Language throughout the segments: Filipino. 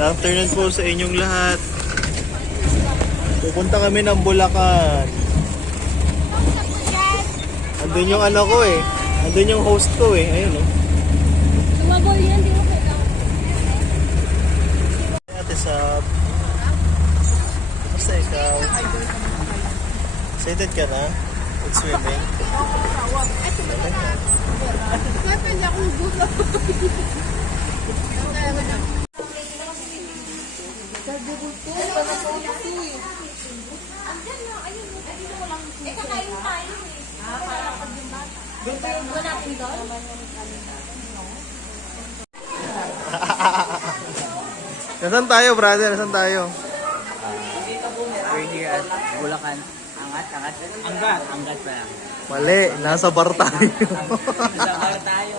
afternoon po sa inyong lahat. Pupunta kami ng Bulacan. Andun yung ano ko eh. Andun yung host ko eh. Ayun oh. Sumabol yan, di mo kailangan. Ate Sab. Basta ikaw. Excited ka na? With swimming? Pwede akong gusto. Nasaan tayo, brother? Nasaan tayo? We're here at Bulacan. Angat pa lang. Mali, nasa bar tayo. Nasa bar tayo.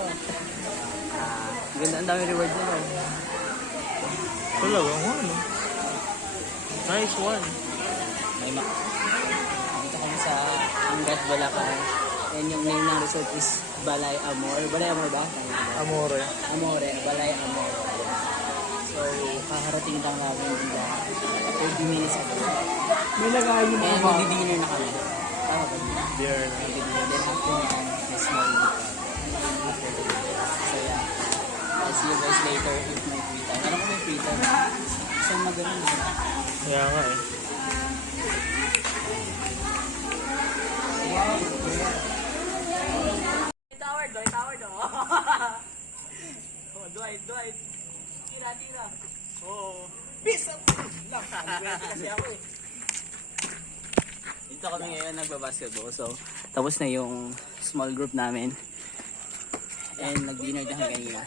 Ganda, ang dami reward nila. Talaga, ano? Nice one. May dito kami sa Angat, Bulacan. And yung name ng resort is Balay Amor. Balay Amor ba? Amore. Amore, Balay Amor. So, kakarating lang namin nila 30 minutes ago. May nagayon yung mga magdi-dinner na kami. Tama ba? Dear. Magdi-dinner. Then after naman, may small meetup. After the dinner. So yeah, I'll see you guys later if may free time. Alam ko may free time. Saan magaling? Kaya nga eh. Tower do. Oh, Dwight. Tira. Oh. Peace up! Lang, kasi ako eh. Dito kami ngayon nagbabasketball. So, tapos na yung small group namin. And nag-dinner na kami kanina.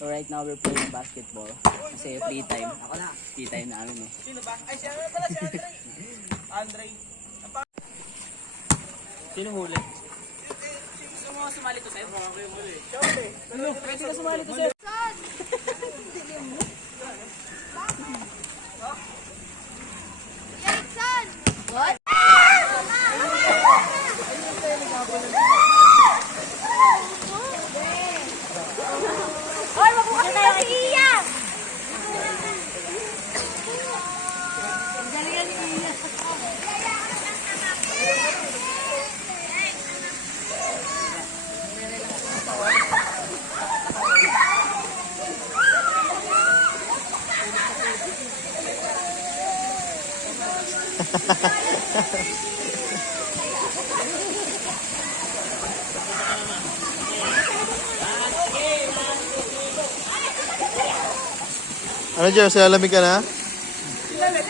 So right now we're playing basketball. Kasi free time. Ako na. Free time namin eh. Sino ba? Ay, siya na pala si Andre. Andre. Sino huli? Gusto mo sumali to, sir? Ako yung huli. Ano? Pwede ka sumali to, sir? What? Hoy, mabukas na tayo si Iya! Galingan ni Iya. Ano dyan? Silalamig ka na? Let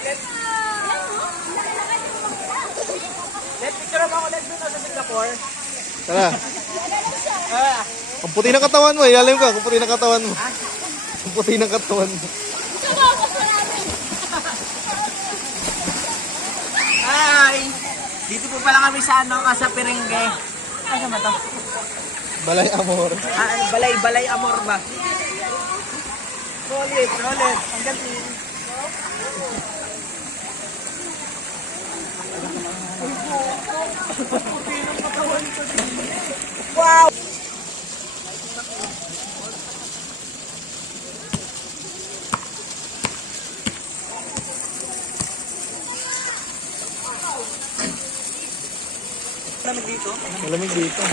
picture ako ulit doon sa Singapore. Tara. Ang puti ng katawan mo. Ilalim ka. Ang puti ng katawan mo. Ang puti ng katawan mo. Hi! Dito po pala kami sa sa Perengge. Ano ba to? Balay Amor. Balay Amor ba? Solid. Ang galing. Wow! Malamig dito. Malamig dito.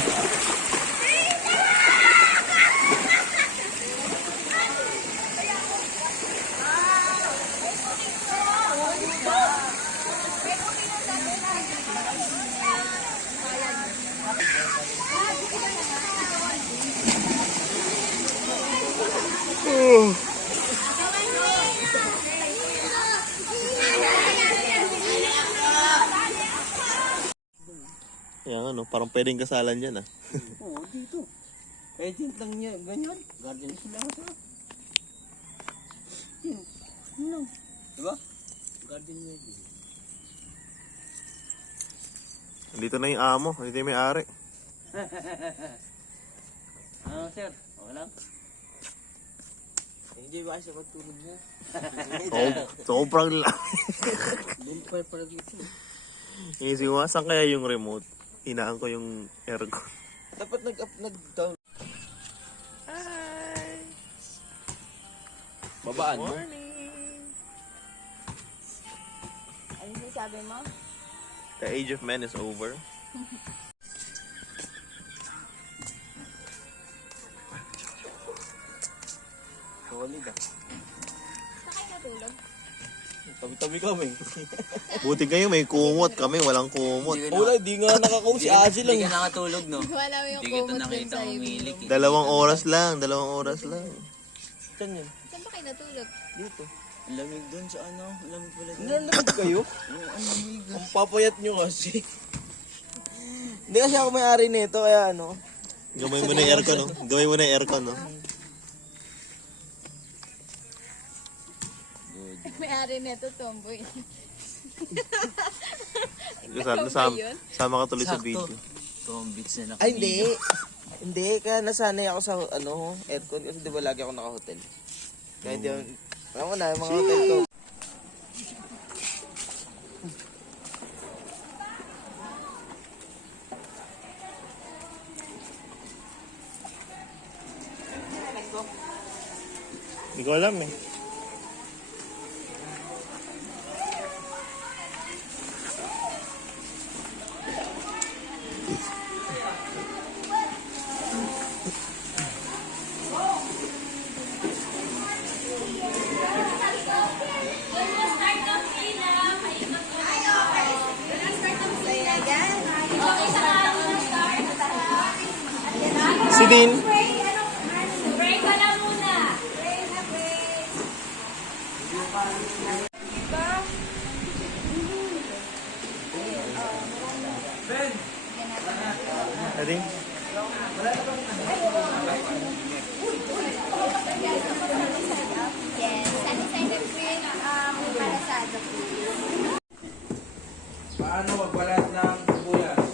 Yan ano, parang pwedeng kasalan yan ah. Oo, dito. Pwede lang niya, ganyan. Garden sila sa. Ano? Diba? Garden niya. Dito na yung amo, dito yung may-ari. Ano, sir? Wala. Hindi ba siya magtulog niya? Sobrang lang. Doon pa para dito. Isip mo, saan kaya yung remote? Hinaan ko yung aircon. Dapat nag-down. Hi! Babaan mo? Morning! sabi mo? The age of men is over. Solid ah. Saan kayo natulog? Tabi-tabi kami. Buti kayo may kumot, kami walang kumot. Wala, di nga nakakong si Aji lang. Hindi ka nakatulog, no? Wala yung Hindi kita kumot dun nakita sa ibig. umilik. 2 oras lang, 2 oras lang. Saan yun? Saan ba kayo natulog? Dito. Ang lamig dun sa ano? Ang lamig pala dun. Nalamig kayo? Ang lamig. Ang papayat nyo kasi. Hindi kasi ako may-ari nito, kaya ano. Gamay mo na yung aircon, no? Gamay mo na yung aircon, no? May-ari nito, tomboy. Sama ka tuloy sa Sakto. video. Tombits na Ay, hindi. Hindi, kaya nasanay ako sa ano, aircon kasi di ba lagi ako naka-hotel. Kaya hindi ako, alam mo na, yung mga hotel ko. Hindi ko alam eh. Si Dean. Break ka na muna. Ready? Yes. Sunny side up green, palasado. Paano magbalat ng sibuyas?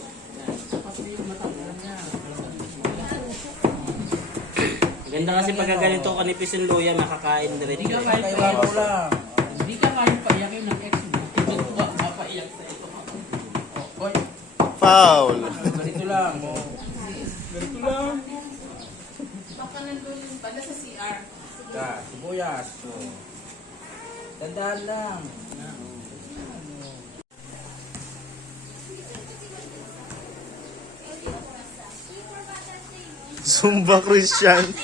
Ganda kasi pagka ganito kanipis yung luya, nakakain diretso. Kailangan lang. Hindi ka ngayon paiyakin ng ex mo. Ito ba mapaiyak sa ito? Oy, Foul. ganito lang. Ganito lang. Baka nandun pala sa CR. Sibuyas. Tandaan lang. Zumba Christian.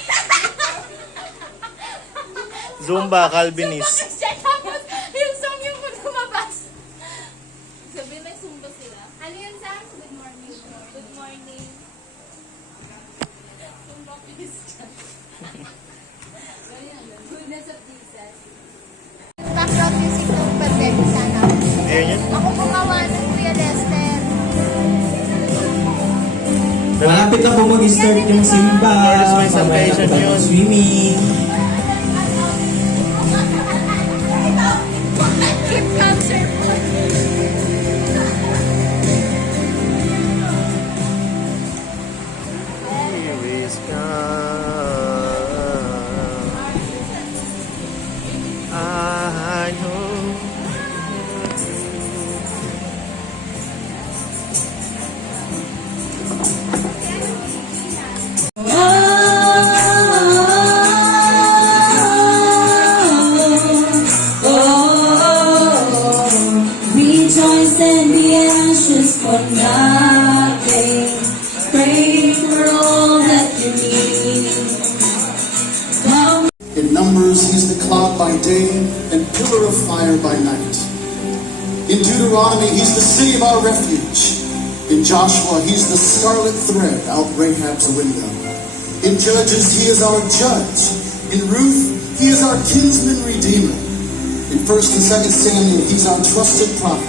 Zumba Calvinist. Tapos, yung song yung lumabas. Sabi may sumba sila. Ano yun, Sam? Good morning. Good morning. Sumba Christian. Goodness of Jesus. Background music ng pandemic sana. Ayun yun. Ako gumawa ng Kuya Lester. Malapit na po mag-start yung simba. Yes, may salvation yun. Swimming. Keep cancer po. Here is God. I know. Rejoice and be anxious for nothing. Pray for all that you need. In Numbers, he's the cloud by day and pillar of fire by night. In Deuteronomy, he's the city of our refuge. In Joshua, he's the scarlet thread out Rahab's window. In Judges, he is our judge. In Ruth, he is our kinsman redeemer. In 1st and 2nd Samuel, he's our trusted prophet.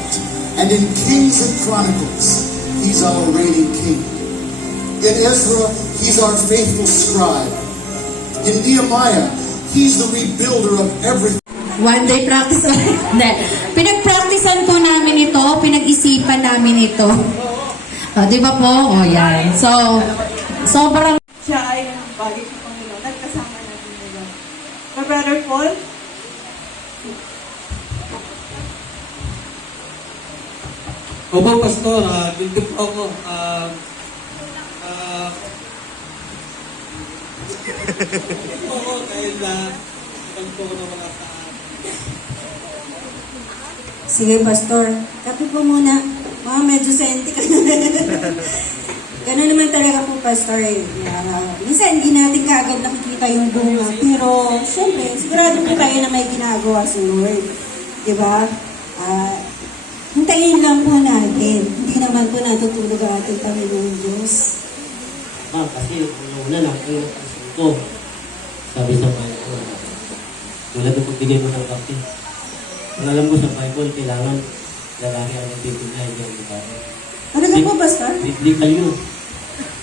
And in Kings and Chronicles, he's our reigning king. In Ezra, he's our faithful scribe. In Nehemiah, he's the rebuilder of everything. One day practice. Hindi. Pinag-practicean po namin ito, pinag-isipan namin ito. Di ba po? O yan. So, sobrang Siya ay bagay sa Panginoon. Nagkasama natin ngayon. My brother Paul, Opo, Pastor. Dito po ako. Dito po ako dahil ilang po ako na wala sa Sige, Pastor. Kape po muna. Mga medyo senti ka. Ganun naman talaga po, Pastor. Minsan, hindi natin kaagad nakikita yung bunga. Pero, syempre, sigurado po tayo na may ginagawa si Lord. Diba? Hintayin lang po natin. Hindi naman po natutulog ang ating Panginoon Diyos. Kasi una lang kayo ko. Sabi sa Bible, tulad ng pagbigay mo ng kape. Kung alam mo sa Bible, kailangan lalaki ang nagtitinda, hindi ang babae. Talaga po, Pastor? Biblical yun.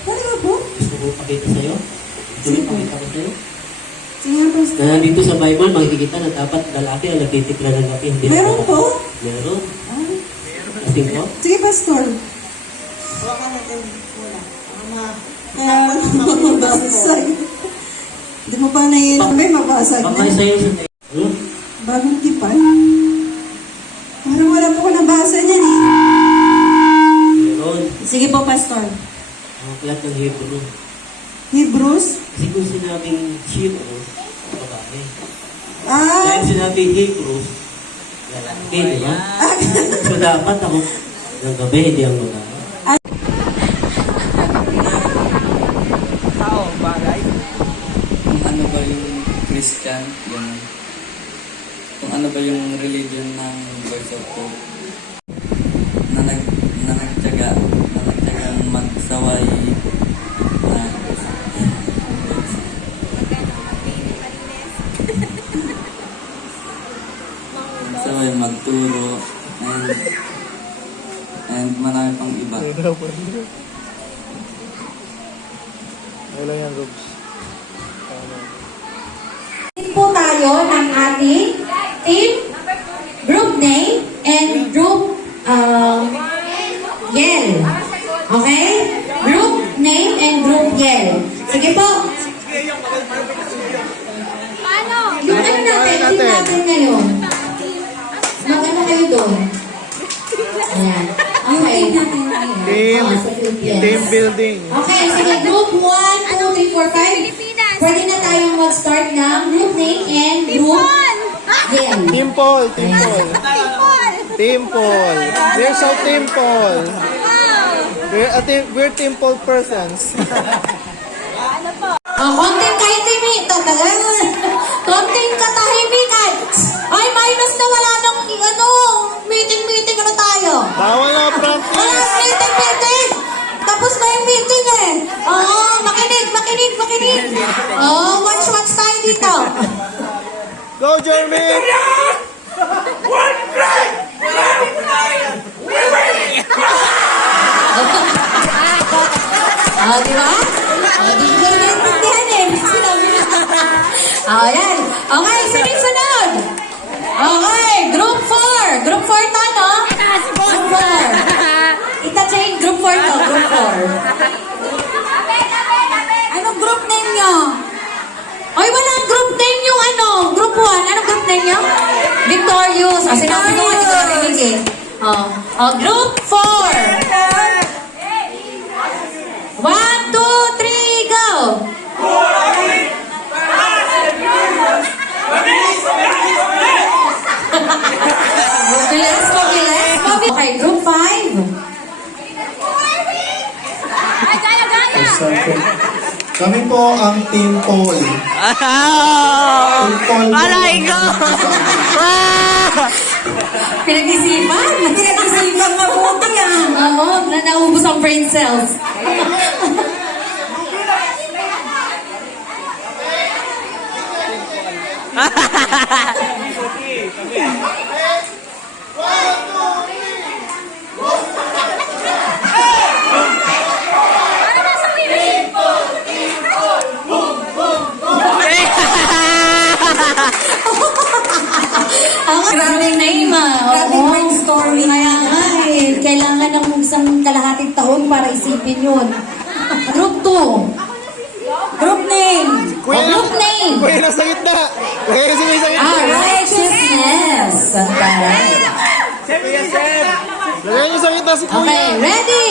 Talaga po? Gusto ko pakita sa'yo? Tuloy pakita ko sa'yo? Sige nga, Pastor. Na dito sa Bible, makikita na dapat lalaki ang nagtitimpla ng kape. Hindi Meron ang babae. po? Meron. Ah, Kasi po, sige, Pastor. Kaya mabasa. Hindi mo pa naiilang may mabasag baka na. sa'yo sa Bagong tipan. Parang wala po ko nabasa niyan eh. meron. Sige po, Pastor. Ang aklat ng Hebrew. Hebrews? Kasi kung sinabing Hebrew, babae. Ah, Dahil sinabing Hebrew, lalaki, di ba? So dapat ako ng gabi, hindi ang babae. Kung ano ba yung Christian, yung kung ano ba yung religion ng Voice of Hope na nagtyagang magsaway na magsaway, magturo, and marami pang iba. Wala yan, Robs. Po tayo ng ating team, group name, and group yell. Okay? Group name and group yell. Sige po. Yung ano natin, team natin ngayon. Mag-ano kayo doon? Ayan. Okay. Team, Oh, sa group yell. team building. Okay, sige, group 1, 2, 3, 4, 5. Pwede na tayong mag-start ng group name and group yell. Team Paul, Team Paul. Team Paul. We're so Team Paul. We're Team Paul persons. Konting konting katahimikan. Ay, minus na wala nang meeting na tayo. Bawal na Wala practice. meeting. Tapos na yung meeting eh. Oo, makinig. Oo, watch tayo dito. Go, Jeremy! Di ba? Di ko na naintindihan eh. Sinabi na. Yan. Okay, sunod. Okay, group 4. Group 4 to, no? Group 4. Ita-chain, group 4 to. Group 4. Anong group name nyo? Oy, walang group name yung group 1. Anong group name nyo? Victorious. Sinabi ko nga, hindi ko narinig eh. Group 4. 1, 2, 3, go! Mabilis. Okay, group 5. Kami po ang Team Paul. Team Paul. Aray ko! Pinag-isipan mabuti Oo, naubos ang brain cells. Grabe name Grabe brainstorming. Kaya nga kailangan ng isang kalahating taon para isipin yun. Group 2. Group name. Group name. Kuya, nasa gitna. Kuya, sige sa gitna. Righteousness. Santaran. Lagay niyo sa gitna si Kuya. Okay, ready?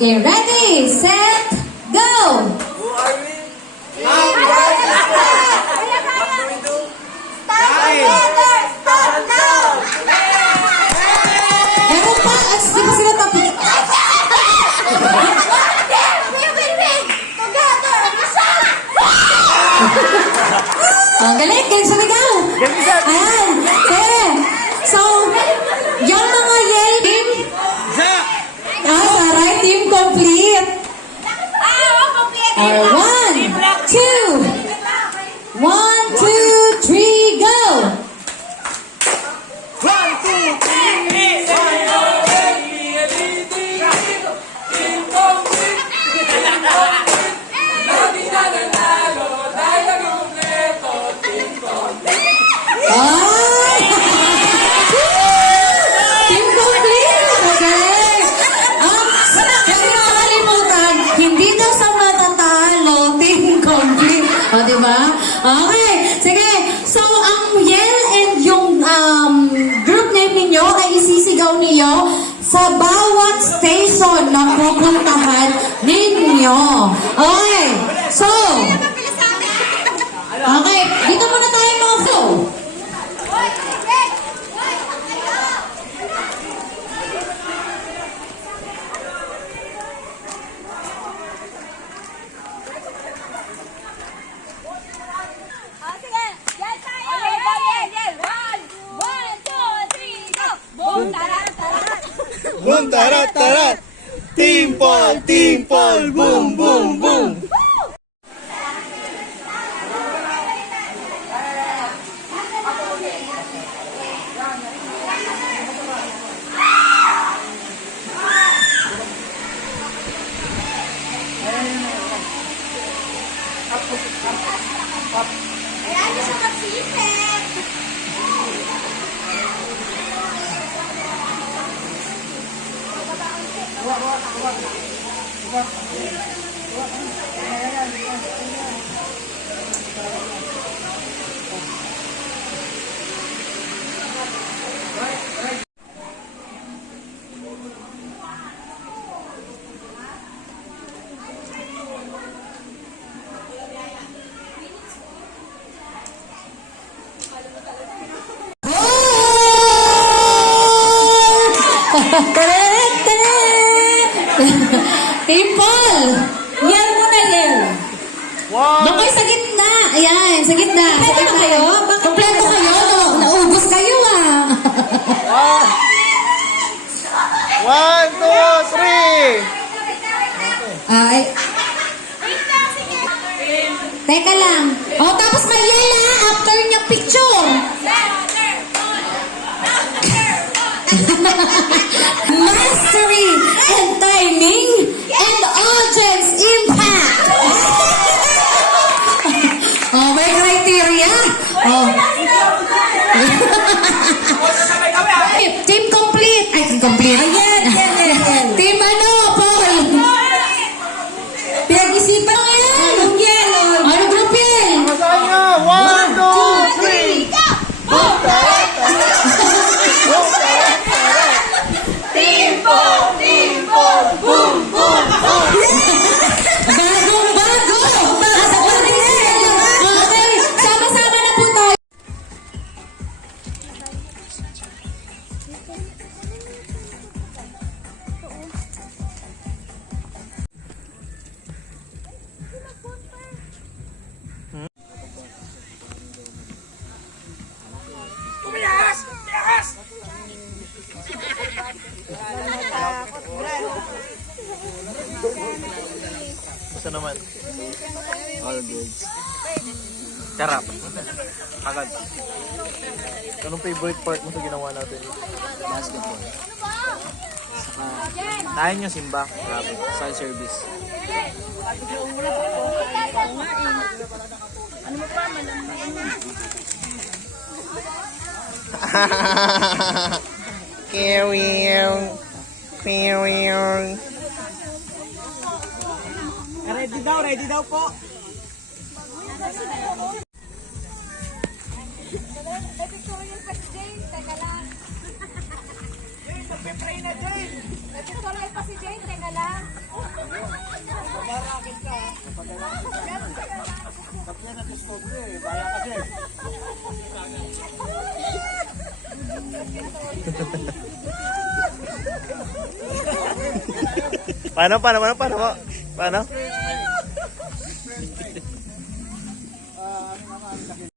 Okay, ready, set, go! Start! galing, galing sumigaw. Ayan. Sige. So, yung mga yell team. Saray, team complete. One, two. 1, 2, 3, go! Team complete! Magaling! Huwag niyo nakalimutan, hindi daw sa matatalo, team complete. O, diba? Okay, sige. So, ang yell and yung group name ninyo ay isisigaw niyo sa bawat station na pupuntahan ninyo. Okay, so, okay, dito muna tayo mga flow. Boom, tarat, tarat. Team Paul, boom, boom, boom. Team Paul, yell muna yell. Doon kayo sa gitna. Ayan, sa gitna. Kompleto kayo? Kompleto kayo? Naubos kayo ah. 1, 2, 3. Ay. Teka lang. O, tapos may yell ah, after niya picture. Mastery and timing and audience impact. Oh, may criteria. Oh. Team complete. Ay, team complete. Ayan, team ano, Paul? Pinag-isipan ko yan. Anong yellow? Ano group yan? 1, 2, 3. Boom, tarat, tarat. Boom, tarat, tarat. Team Paul, boom, boom, boom. Bagong bago. Okay, sama-sama na po tayo. Basta naman. All goods. Charap. Agad. Anong favorite part mo sa ginawa natin? Basketball. Tayo nyo, Simba. Grabe. Side service. Ready daw po. Paano?